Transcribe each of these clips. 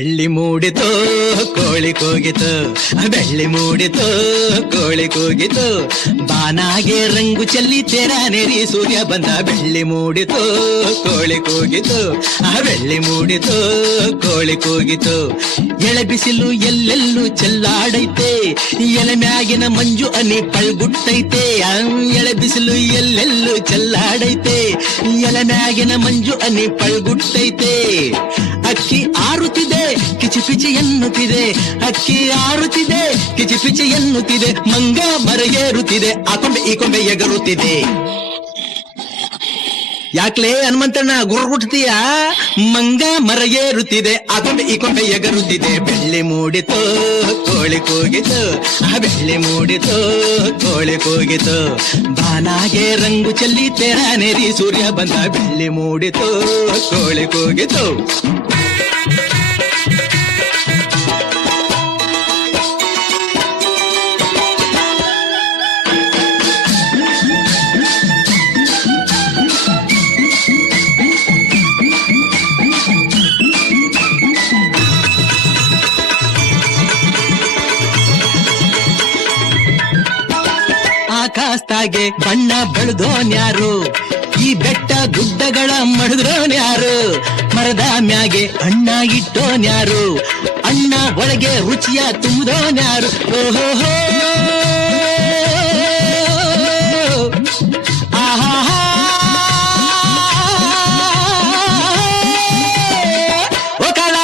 ಬೆಳ್ಳಿ ಮೂಡಿತು ಕೋಳಿ ಕೂಗಿತು, ಬೆಳ್ಳಿ ಮೂಡಿತು ಕೋಳಿ ಕೂಗಿತು, ಬಾನಾಗೆ ರಂಗು ಚೆಲ್ಲಿ ತೆರ ನೆರಿ ಸೂರ್ಯ ಬಂದ. ಬೆಳ್ಳಿ ಮೂಡಿತು ಕೋಳಿ ಕೂಗಿತು, ಬೆಳ್ಳಿ ಮೂಡಿತು ಕೋಳಿ ಕೂಗಿತು. ಎಳೆ ಬಿಸಿಲು ಎಲ್ಲೆಲ್ಲೂ ಚೆಲ್ಲಾಡೈತೆ, ಎಲೆ ಮ್ಯಾಗಿನ ಮಂಜು ಹನಿ ಪಳ್ಗುಟ್ಟೈತೆ. ಎಳೆ ಬಿಸಿಲು ಎಲ್ಲೆಲ್ಲೂ ಚೆಲ್ಲಾಡೈತೆ, ಎಲೆ ಮ್ಯಾಗಿನ ಮಂಜು ಹನಿ ಪಳ್ಗುಟ್ಟೈತೆ. ಅಕ್ಕಿ ಆರುತ್ತಿದೆ ಕಿಚಿಪಿಚಿ ಎನ್ನುತ್ತಿದೆ, ಅಕ್ಕಿ ಆರುತ್ತಿದೆ ಕಿಚಿಪಿಚಿ ಎನ್ನುತ್ತಿದೆ. ಮಂಗ ಮರ ಏರುತ್ತಿದೆ, ಆ ಕೊಂಬೆ ಈ ಕೊಂಬೆ ಎಗರುತ್ತಿದೆ. ಯಾಕ್ಲೇ ಹನುಮಂತಣ್ಣ ಗುರುಗುಟ್ತೀಯ? ಮಂಗ ಮರ ಏರುತ್ತಿದೆ, ಆ ಕೊಂಬೆ ಈ ಕೊಂಬೆ ಎಗರುತ್ತಿದೆ. ಬೆಳ್ಳಿ ಮೂಡಿತು ಕೋಳಿ ಕೂಗಿತು, ಬೆಳ್ಳಿ ಮೂಡಿತು ಕೋಳಿ ಕೂಗಿತು, ಬಾನಾಗೆ ರಂಗು ಚೆಲ್ಲಿ ತೆರ ನೆರಿ ಸೂರ್ಯ ಬಂದ. ಬೆಳ್ಳಿ ಮೂಡಿತು ಕೋಳಿ ಕೂಗಿತು. ಆಕಾಶದಾಗೆ ಬಣ್ಣ ಬೆಳೆದೋನ್ಯಾರು, ಈ ಬೆಟ್ಟ ಗುಡ್ಡಗಳ ಮಡಿದ್ರೋನ್ಯಾರು, ಮರದ ಮ್ಯಾಗೆ ಅಣ್ಣ ಇಟ್ಟೋನ್ಯಾರು, ಅಣ್ಣ ಒಳಗೆ ರುಚಿಯ ತುಂಬಿದೋನ್ಯಾರು. ಓಹೋ ಆಹಾ ಓ ಕಾಳ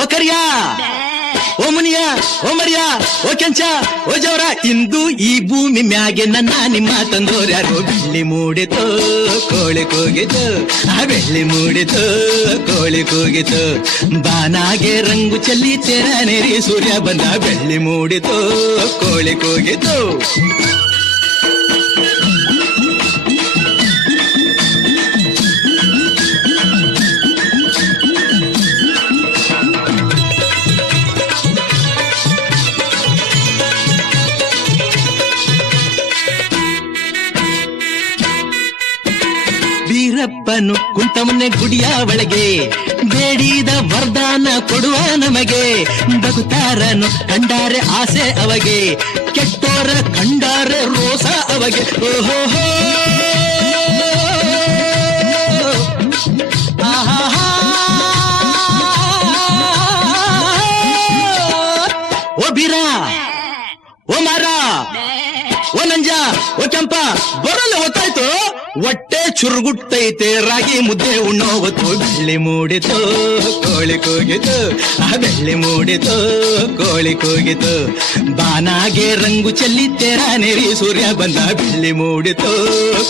ಓ ಕರಿಯ ಓ ಮುನಿಯ ಓ ಮರಿಯ ಓ ಕೆಂಚ ಓ ಜವರ, ಇಂದು ಈ ಭೂಮಿ ಮ್ಯಾಗೆ ನನ್ನ ನಿಮ್ಮ ತಂದೋರ್ಯಾರು. ಬೆಳ್ಳಿ ಮೂಡಿತು ಕೋಳಿ ಕೂಗಿತು, ಬೆಳ್ಳಿ ಮೂಡಿತು ಕೋಳಿ ಕೂಗಿತು, ಬಾನಾಗೆ ರಂಗು ಚೆಲ್ಲಿ ತೆರ ನೆರಿ ಸೂರ್ಯ ಬಂದ. ಬೆಳ್ಳಿ ಮೂಡಿತು ಕೋಳಿ ಕೂಗಿತು. ಬೀರಪ್ಪನು ಕುಂತವನ್ನೇ ಗುಡಿಯ ಒಳಗೆ, ಬೇಡಿದ ವರದಾನ ಕೊಡುವ ನಮಗೆ. ಬಗುತಾರನು ಕಂಡಾರೆ ಆಸೆ ಅವಗೆ, ಕೆಟ್ಟೋರ ಕಂಡಾರೆ ರೋಸ ಅವಗೆ. ಓಹೋ ಆಹಾ ಓ ಬೀರ ಓ ಮಾರ ಓ ನಂಜ ಓ ಕೆಂಪ ಬರಲ್ಲ ಗೊತ್ತಾಯ್ತು, ಹೊಟ್ಟೆ ಚುರುಗುಟ್ಟೈತೆ ರಾಗಿ ಮುದ್ದೆ ಉಣ್ಣೋ ಹೊತ್ತು. ಬೆಳ್ಳಿ ಮೂಡಿತು ಕೋಳಿ ಕೂಗಿತು, ಬೆಳ್ಳಿ ಮೂಡಿತು ಕೋಳಿ ಕೂಗಿತು, ಬಾನಾಗೆ ರಂಗು ಚೆಲ್ಲಿ ತೆರ ನೆರಿ ಸೂರ್ಯ ಬಂದ. ಬೆಳ್ಳಿ ಮೂಡಿತು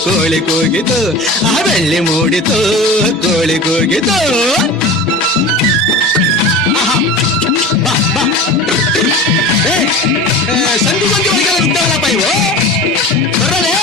ಕೋಳಿ ಕೂಗಿತು, ಬೆಳ್ಳಿ ಮೂಡಿತು ಕೋಳಿ ಕೂಗಿತು. ಸಂಧಿ ಬಂದಿ ಒಳಗೆಲ್ಲ ಇದ್ದಾವಲ್ಲಪ್ಪ ಇವು, ಬರಲೇ